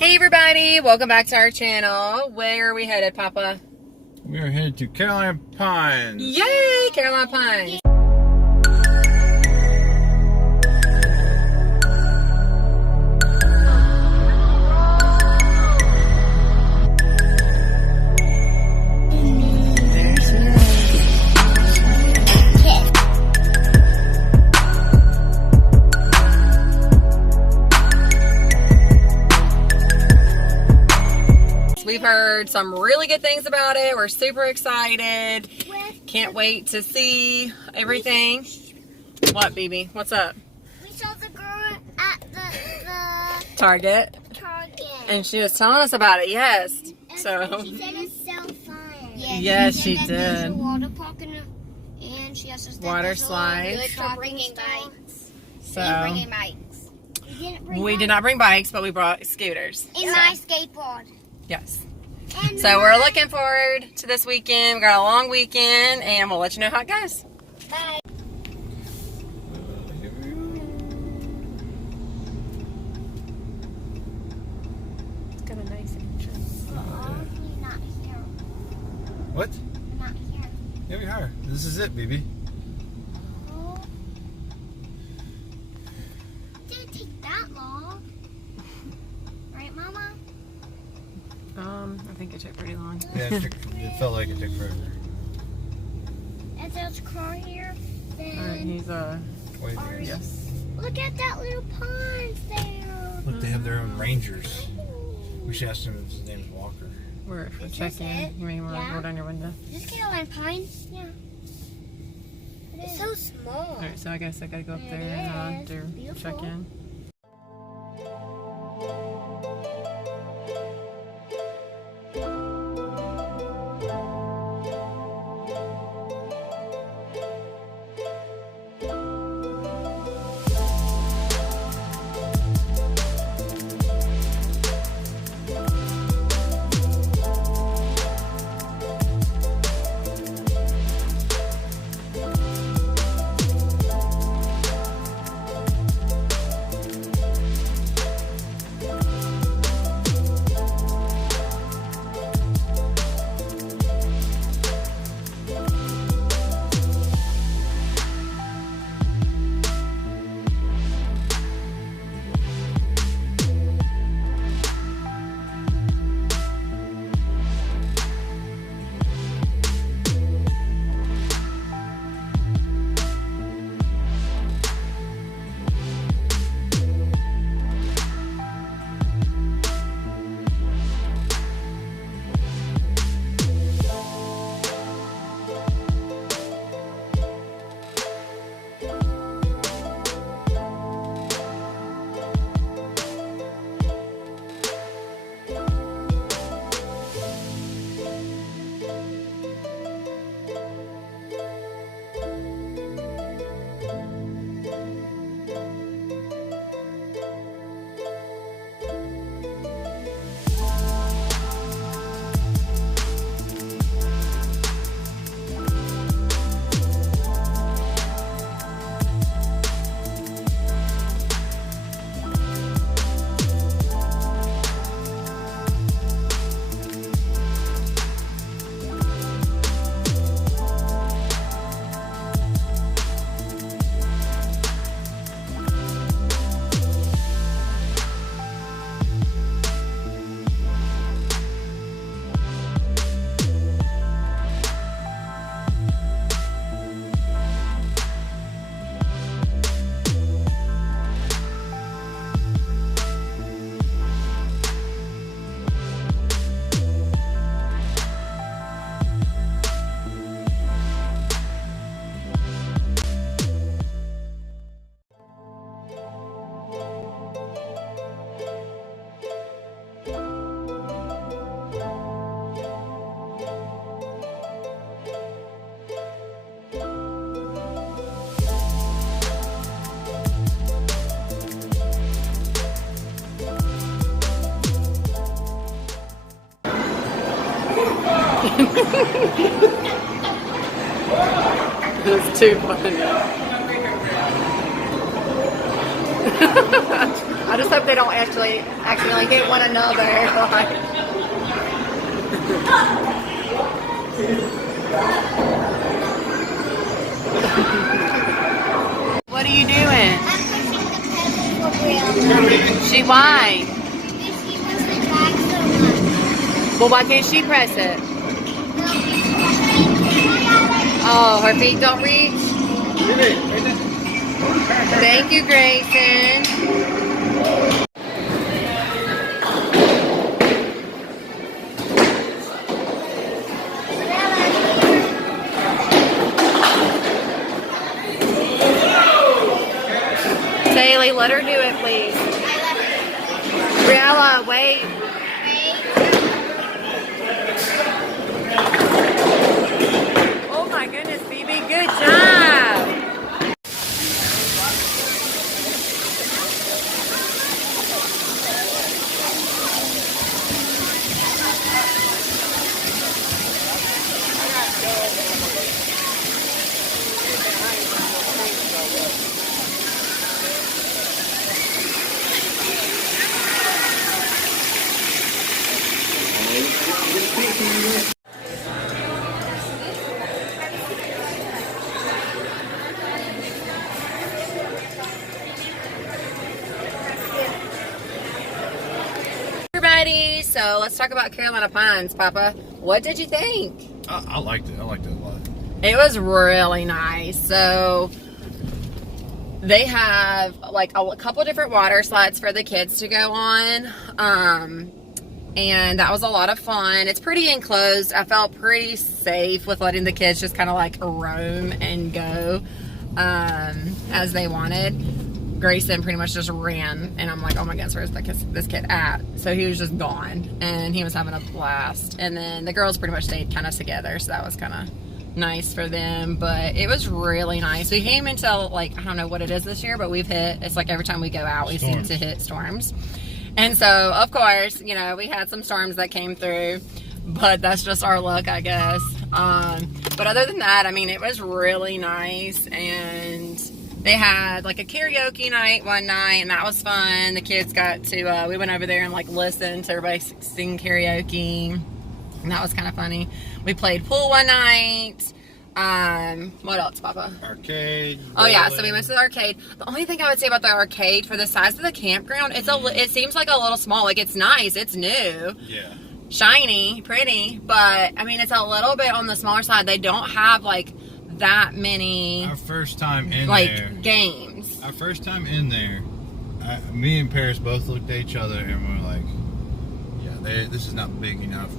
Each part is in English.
Hey everybody, welcome back to our channel. Where are we headed, Papa? We are headed to Carolina Pines. Yay, Carolina Pines. We've heard some really good things about it. We're super excited. Can't wait to see everything. What, BB? What's up? We saw the girl at the Target. And she was telling us about it, yes. And So she said it's so fun. Yes, she said that there's did. a water park and she also said Water there's a lot of slides. good for bringing bikes. So Bringing bikes. we did not bring bikes, but we brought scooters. In my skateboard. Yes. And So we're looking forward to this weekend. We got a long weekend, and we'll let you know how it goes. Bye. It's got a nice entrance. We're not here. What? We're not here. Yeah, we are. This is it, baby. Oh. Didn't take that long. Right, Mama? I think it took pretty long. Yeah, it felt like it took forever. If there's a car here, then Alright, he's Wait there. yes. look at that little pond there. Look, they have their own rangers. We should ask him if his name is Walker. We're for Is this check-in. it? You may want to Yeah. roll down your window. Is this Caroline Pine? Yeah. It's so small. Alright, so I guess I gotta go up It there and is. do Beautiful. check-in. It's too funny. I just hope they don't actually accidentally hit one another. What are you doing? I'm pushing the pedal for real. She why? Because she wants to drag so much. Well, why can't she press it? No, because Oh, her feet don't reach? Thank you, Grayson. Haley, let her do it, please. Briella, wait. Oh my goodness, Phoebe, good job. Everybody, so let's talk about Carolina Pines, Papa. What did you think? I liked it. I liked it a lot. It was really nice. So they have like a couple different water slides for the kids to go on. And that was a lot of fun. It's pretty enclosed. I felt pretty safe with letting the kids just kind of like roam and go as they wanted. Grayson pretty much just ran, and I'm like, oh my goodness, where's this kid at? So he was just gone, and he was having a blast. And then the girls pretty much stayed kind of together, so that was kind of nice for them. But it was really nice. We came into, like, I don't know what it is this year, but it's like every time we go out, we seem to hit storms. And so, of course, you know, we had some storms that came through, but that's just our luck, I guess. But other than that, I mean, it was really nice, and they had like a karaoke night one night, and that was fun. The kids got to, we went over there and like listened to everybody sing karaoke, and that was kind of funny. We played pool one night. What else, Papa? Arcade. Oh yeah, so we went to the arcade. The only thing I would say about the arcade, for the size of the campground, it seems like a little small. Like, it's nice, it's new. Yeah. Shiny, pretty, but I mean, it's a little bit on the smaller side. They don't have like that many, Our first time in like, there. games. Our first time in there, me and Paris both looked at each other and we were like, yeah, this is not big enough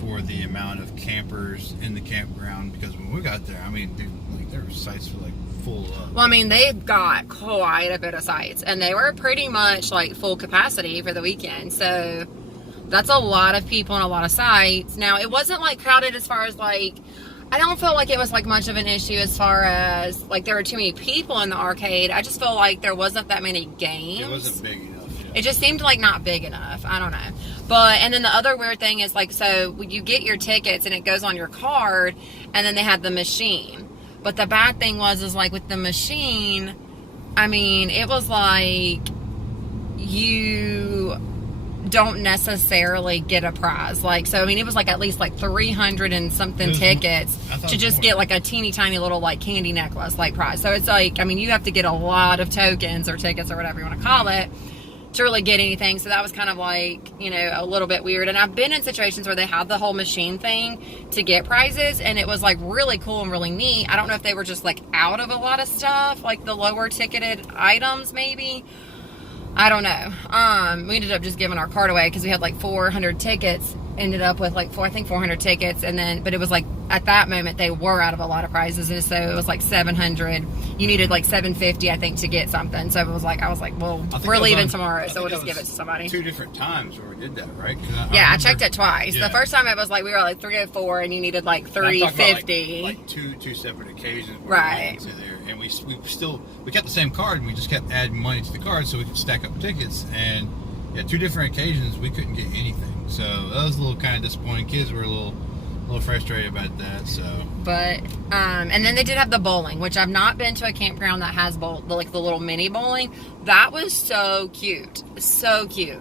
for the amount of campers in the campground. Because when we got there, I mean, dude, like, there were sites for like full up. Well, I mean, they've got quite a bit of sites, and they were pretty much like full capacity for the weekend. So that's a lot of people and a lot of sites. Now, it wasn't like crowded as far as like, I don't feel like it was like much of an issue as far as like there were too many people in the arcade. I just feel like there wasn't that many games. It wasn't big enough. Yeah. It just seemed like not big enough. I don't know. But, and then the other weird thing is like, so you get your tickets and it goes on your card, and then they had the machine. But the bad thing is like with the machine, I mean, it was like you don't necessarily get a prize. Like, so I mean, it was like at least like 300 and something tickets to just get like a teeny tiny little like candy necklace like prize. So it's like, I mean, you have to get a lot of tokens or tickets or whatever you want to call it to really get anything. So that was kind of like, you know, a little bit weird. And I've been in situations where they had the whole machine thing to get prizes, and it was like really cool and really neat. I don't know if they were just like out of a lot of stuff, like the lower ticketed items maybe. I don't know. We ended up just giving our card away because we had like 400 tickets. Ended up with like 400 tickets, and then, but it was like at that moment they were out of a lot of prizes, and so it was like 700. You needed like 750, I think, to get something. So it was like, I was like, well, we're leaving tomorrow, so we'll just give it to somebody. 2 different times where we did that, right? I checked it twice. Yeah. The first time it was like we were like 304, and you needed like 350. Like two separate occasions. Right. We went into there, and we kept the same card, and we just kept adding money to the card so we could stack up tickets. And yeah, 2 different occasions we couldn't get anything. So that was a little kind of disappointing. Kids were a little little frustrated about that. So, but and then they did have the bowling, which I've not been to a campground that has like the little mini bowling. That was so cute, so cute.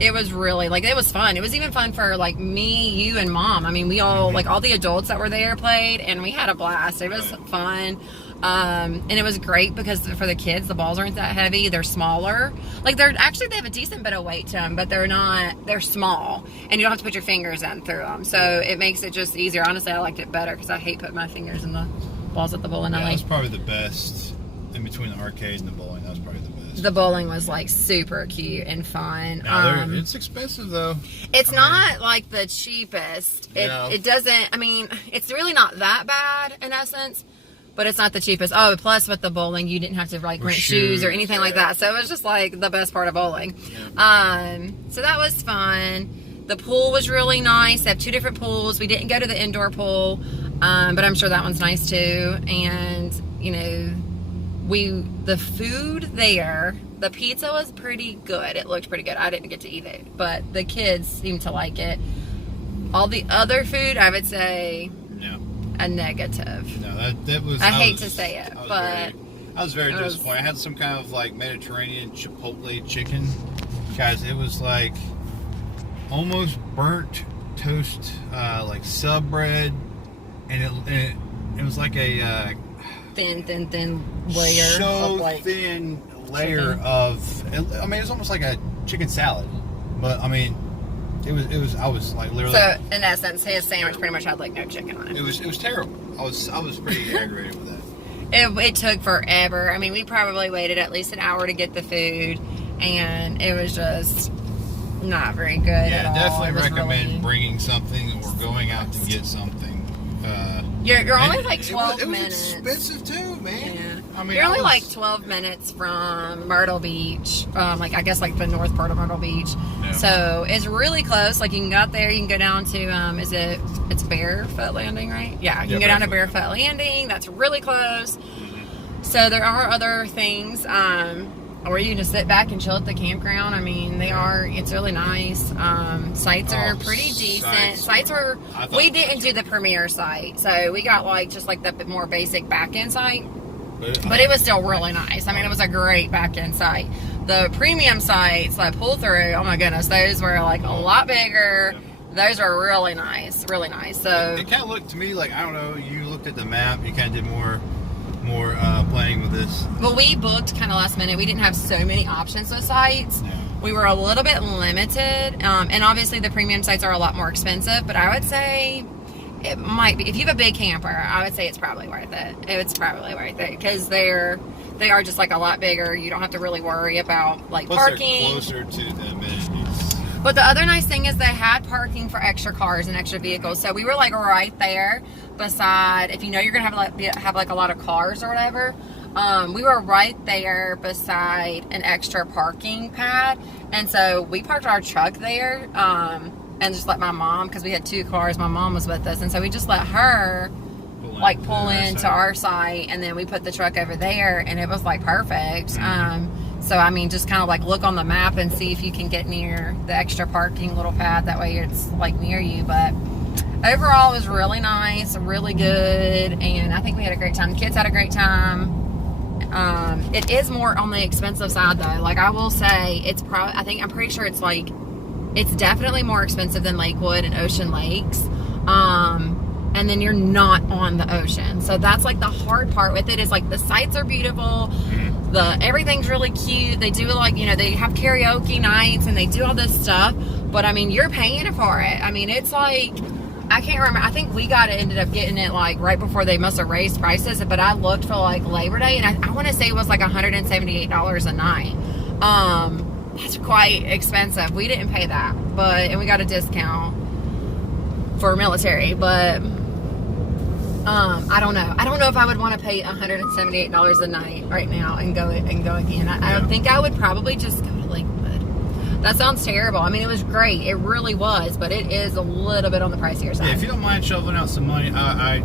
It was really like, it was fun. It was even fun for like me, you, and Mom. I mean, we all like all the adults that were there played, and we had a blast. It was fun. And it was great because for the kids, the balls aren't that heavy. They're smaller. Like they have a decent bit of weight to them, but they're small, and you don't have to put your fingers in through them. So it makes it just easier. Honestly, I liked it better because I hate putting my fingers in the balls at the bowling alley. That was probably the best in between the arcade and the bowling. That was probably the best. The bowling was like super cute and fun. It's expensive though. It's not like the cheapest. It doesn't, I mean, it's really not that bad in essence, but it's not the cheapest. Oh, plus with the bowling, you didn't have to like rent shoes or anything like that. So it was just like the best part of bowling. Yeah. So that was fun. The pool was really nice. They have 2 different pools. We didn't go to the indoor pool, but I'm sure that one's nice too. And, you know, the food there, the pizza was pretty good. It looked pretty good. I didn't get to eat it, but the kids seemed to like it. All the other food, I would say, a negative. No, that was. I hate to say it, but I was very disappointed. I had some kind of like Mediterranean chipotle chicken, guys. It was like almost burnt toast, like sub bread, and it was like a thin layer. So of like thin layer chicken. I mean, it was almost like a chicken salad, but I mean, it was. I was like literally. So in essence, his sandwich pretty much had like no chicken on it. It was terrible. I was pretty aggravated with that. It took forever. I mean, we probably waited at least an hour to get the food, and it was just not very good at all. Definitely recommend bringing something or going out to get something. You're only like 12 minutes. It was expensive too, man. Yeah. I mean, you're only like 12 minutes from Myrtle Beach, like I guess like the north part of Myrtle Beach. Yeah. So it's really close. Like you can go out there, you can go down to it's Barefoot Landing, right? Yeah, you can go down to Barefoot Landing. That's really close. Mm-hmm. So there are other things. Or you can just sit back and chill at the campground. I mean, it's really nice. Sites are pretty decent. We didn't do the premier site. So we got like, just like the more basic back end site. But it was still really nice. I mean, it was a great back end site. The premium sites, like pull through, oh my goodness, those were like a lot bigger. Those are really nice, really nice. So it kind of looked to me like, I don't know, you looked at the map, you kind of did more playing with this. Well, we booked kind of last minute. We didn't have so many options with sites. Yeah. We were a little bit limited, and obviously the premium sites are a lot more expensive, but I would say it might be, if you have a big camper, I would say it's probably worth it. It's probably worth it because they are just like a lot bigger. You don't have to really worry about like parking. They're closer to the amenities. But the other nice thing is they had parking for extra cars and extra vehicles. So we were like right there beside, if you know you're going to have like a lot of cars or whatever, we were right there beside an extra parking pad. And so we parked our truck there and just let my mom, because we had 2 cars, my mom was with us. And so we just let her pull into our site, and then we put the truck over there, and it was like perfect. So, I mean, just kind of like look on the map and see if you can get near the extra parking little pad. That way it's like near you. But overall, it was really nice, really good. And I think we had a great time. The kids had a great time. It is more on the expensive side though. Like I will say I'm pretty sure it's definitely more expensive than Lakewood and Ocean Lakes. And then you're not on the ocean. So that's like the hard part with it, is like the sites are beautiful. Everything's really cute. They do like, they have karaoke nights and they do all this stuff, but I mean, you're paying for it. I mean, it's like, I can't remember. I think we ended up getting it like right before they must have raised prices, but I looked for like Labor Day, and I want to say it was like $178 a night. That's quite expensive. We didn't pay that, and we got a discount for military, but I don't know. I don't know if I would want to pay $178 a night right now and go again. I don't think I would probably just go to Lakewood. That sounds terrible. I mean, it was great. It really was, but it is a little bit on the pricier side. Yeah, if you don't mind shoveling out some money, I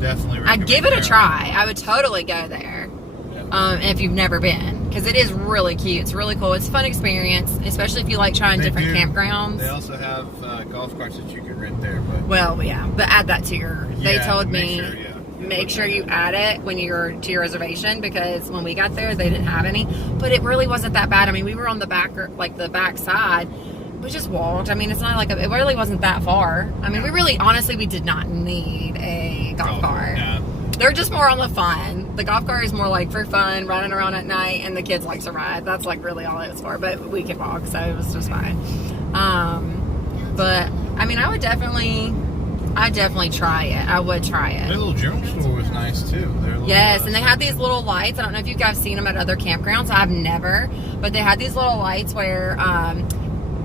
definitely recommend I'd give it a try. I would totally go there. Yeah. if you've never been, because it is really cute. It's really cool. It's a fun experience, especially if you like trying different campgrounds. They also have golf carts that you can rent there. But well, yeah, but add that to your. They told me. Sure, yeah. Make sure you add it when you're to your reservation, because when we got there, they didn't have any. But it really wasn't that bad. I mean, we were on the back, like the back side. We just walked. I mean, it's not like it really wasn't that far. I mean, we really, honestly, we did not need a golf cart. No. They're just more on the fun. The golf cart is more like for fun, running around at night, and the kids like to ride. That's like really all it was for. But we could walk, so it was just fine. But I mean, I definitely try it. I would try it. Their little general store was nice too. Yes, and they had these little lights. I don't know if you guys seen them at other campgrounds. I've never, but they had these little lights where,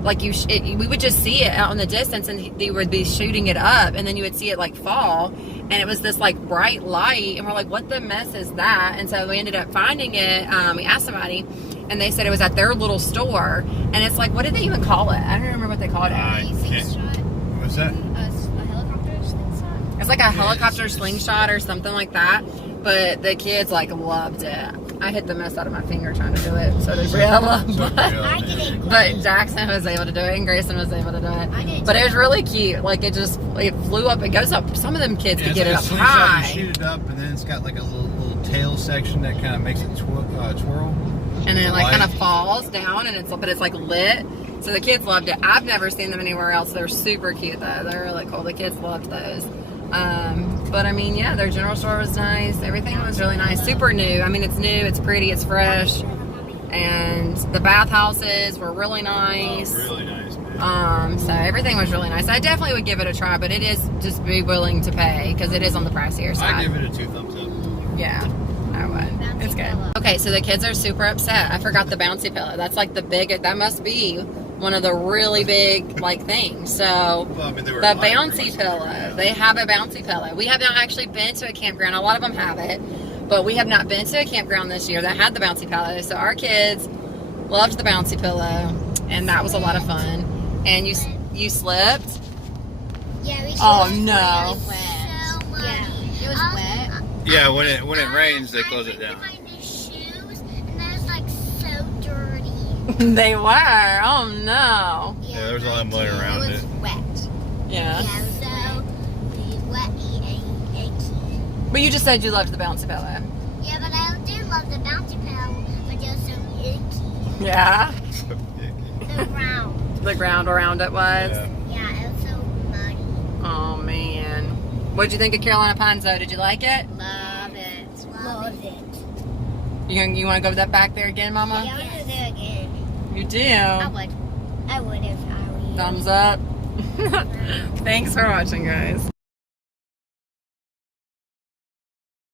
like we would just see it out in the distance, and they would be shooting it up, and then you would see it like fall, and it was this like bright light, and we're like, what the mess is that? And so we ended up finding it. We asked somebody, and they said it was at their little store, and it's like, what did they even call it? I don't remember what they called it. What's that? It's like a helicopter slingshot or something like that. But the kids like loved it. I hit the mess out of my finger trying to do it, so did Briella. But Jackson was able to do it, and Grayson was able to do it. But it was really cute. Like it flew up. It goes up. Some of them kids could get it up high. You shoot it up, and then it's got like a little tail section that kind of makes it twirl. And then it like kind of falls down, and it's like lit. So the kids loved it. I've never seen them anywhere else. They're super cute though. They're really cool. The kids loved those. But I mean, yeah, their general store was nice. Everything was really nice. Super new. I mean, it's new, it's pretty, it's fresh. And the bathhouses were really nice. Oh, really nice, man. So everything was really nice. I definitely would give it a try, but it is just be willing to pay, because it is on the pricier side. I give it a 2 thumbs up. Yeah, I would. It's good. Okay, so the kids are super upset. I forgot the bouncy pillow. That's like the big, that must be one of the really big like things. So well, I mean, the bouncy pillow, they have a bouncy pillow. We have not actually been to a campground. A lot of them have it, but we have not been to a campground this year that had the bouncy pillow. So our kids loved the bouncy pillow, and that was a lot of fun. And you slipped? Yeah, we oh no. Really wet. Yeah, it was wet. Yeah, when it rains, they close it down. They were. Oh no. Yeah, there was a lot of mud around it. It was wet. Yeah. So wetty and icky. But you just said you loved the bouncy pillow. Yeah, but I do love the bouncy pillow, but it was so icky. Yeah. The ground. The ground around it was. Yeah, it was so muddy. Oh man. What'd you think of Carolina Pines though? Did you like it? Love it. Love it. You want to go back there again, Mama? Yeah, I want to do it again. You do? I would if I were you. Thumbs up. Thanks for watching, guys.